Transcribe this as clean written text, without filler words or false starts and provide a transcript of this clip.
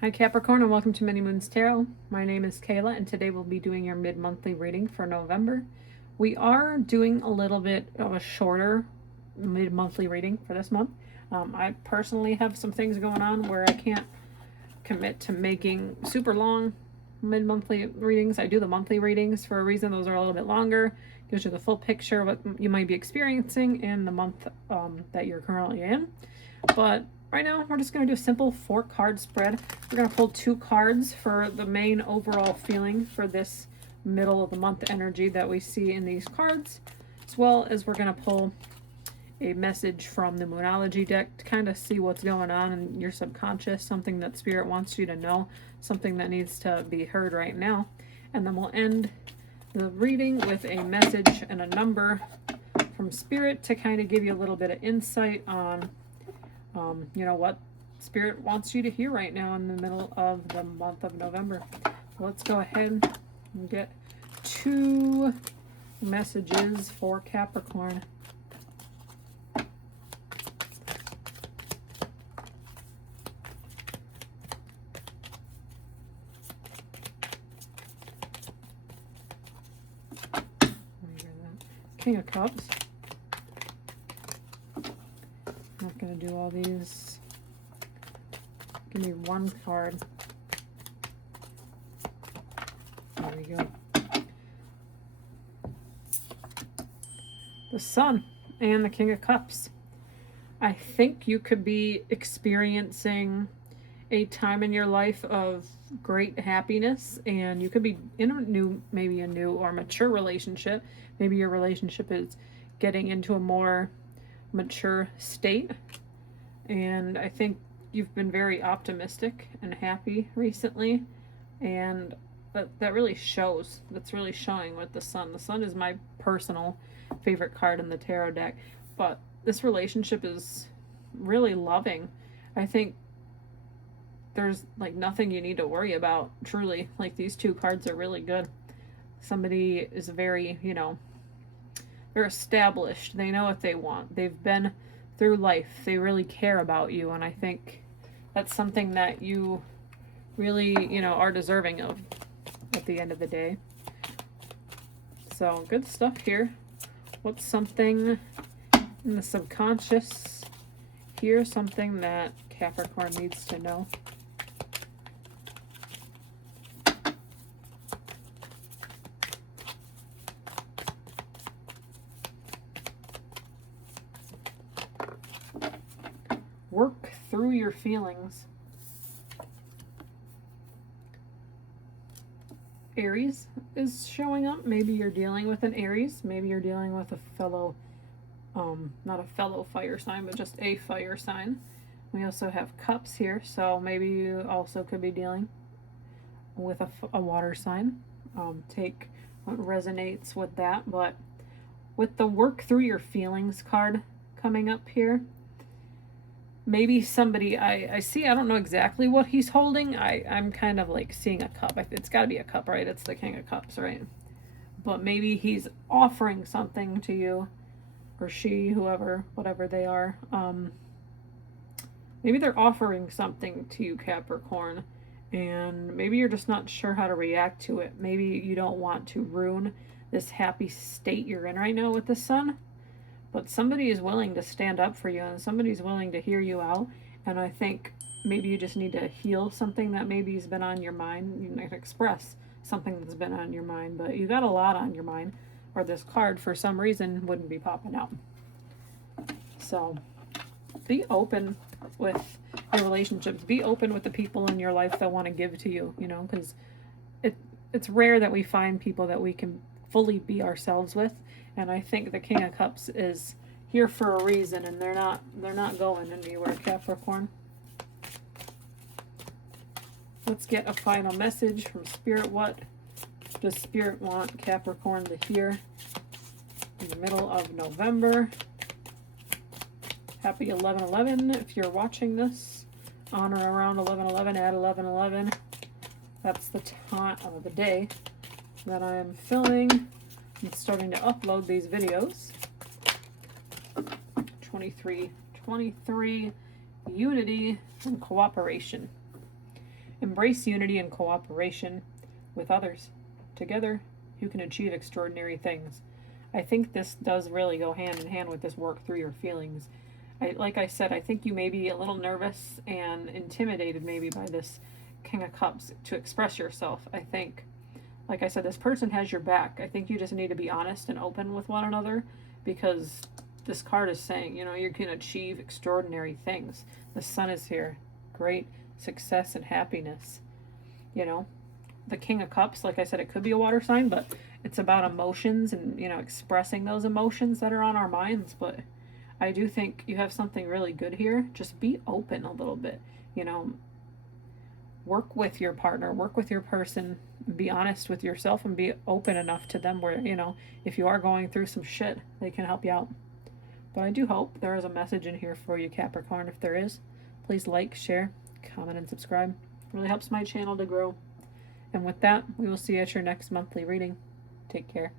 Hi Capricorn, and welcome to Many Moons Tarot. My name is Kayla, and today we'll be doing your mid-monthly reading for November. We are doing a little bit of a shorter mid-monthly reading for this month. I personally have some things going on where I can't commit to making super long mid-monthly readings. I do the monthly readings for a reason. Those are a little bit longer. Gives you the full picture of what you might be experiencing in the month that you're currently in. But right now, we're just going to do a simple 4-card spread. We're going to pull 2 cards for the main overall feeling for this middle of the month energy that we see in these cards, as well as we're going to pull a message from the Moonology deck to kind of see what's going on in your subconscious, something that Spirit wants you to know, something that needs to be heard right now. And then we'll end the reading with a message and a number from Spirit to kind of give you a little bit of insight on what Spirit wants you to hear right now in the middle of the month of November. So let's go ahead and get 2 messages for Capricorn. King of Cups. Not going to do all these. Give me 1 card. There we go. The Sun and the King of Cups. I think you could be experiencing a time in your life of great happiness, and you could be in maybe a new or mature relationship. Maybe your relationship is getting into a more mature state, and I think you've been very optimistic and happy recently, and that really shows. That's really showing with the Sun. The Sun is my personal favorite card in the tarot deck, but this relationship is really loving. I think there's like nothing you need to worry about, truly. Like, these 2 cards are really good. Somebody is very, they're established. They know what they want. They've been through life. They really care about you, and I think that's something that you really, are deserving of at the end of the day. So, good stuff here. What's something in the subconscious here? Something that Capricorn needs to know. Work through your feelings. Aries is showing up. Maybe you're dealing with an Aries. Maybe you're dealing with a fellow, not a fellow fire sign, but just a fire sign. We also have Cups here, so maybe you also could be dealing with a water sign. Take what resonates with that. But with the work through your feelings card coming up here, maybe somebody I see, I don't know exactly what he's holding. I'm kind of like seeing a cup. It's got to be a cup, right? It's the King of Cups, right? But maybe he's offering something to you, or she, whoever, whatever they are. Maybe they're offering something to you, Capricorn, and maybe you're just not sure how to react to it. Maybe you don't want to ruin this happy state you're in right now with the Sun. But somebody is willing to stand up for you, and somebody's willing to hear you out. And I think maybe you just need to heal something that maybe has been on your mind. You might express something that's been on your mind, but you got a lot on your mind, or this card for some reason wouldn't be popping out. So be open with your relationships. Be open with the people in your life that want to give to you, because it's rare that we find people that we can fully be ourselves with. And I think the King of Cups is here for a reason, and they're not going anywhere, Capricorn. Let's get a final message from Spirit. What does Spirit want Capricorn to hear in the middle of November? Happy 11/11 if you're watching this on or around 11/11, at 11/11. That's the time of the day that I'm filming and starting to upload these videos. 23, unity and cooperation. Embrace unity and cooperation with others. Together, you can achieve extraordinary things. I think this does really go hand in hand with this work through your feelings. Like I said, I think you may be a little nervous and intimidated maybe by this King of Cups to express yourself. I think, like I said, this person has your back. I think you just need to be honest and open with one another, because this card is saying, you know, you can achieve extraordinary things. The sun is here. Great success and happiness. You know, the King of Cups, like I said, it could be a water sign, but it's about emotions and, you know, expressing those emotions that are on our minds. But I do think you have something really good here. Just be open a little bit, you know, work with your partner, work with your person, be honest with yourself and be open enough to them where, you know, if you are going through some shit, they can help you out. But I do hope there is a message in here for you, Capricorn. If there is, please like, share, comment, and subscribe. It really helps my channel to grow. And with that, we will see you at your next monthly reading. Take care.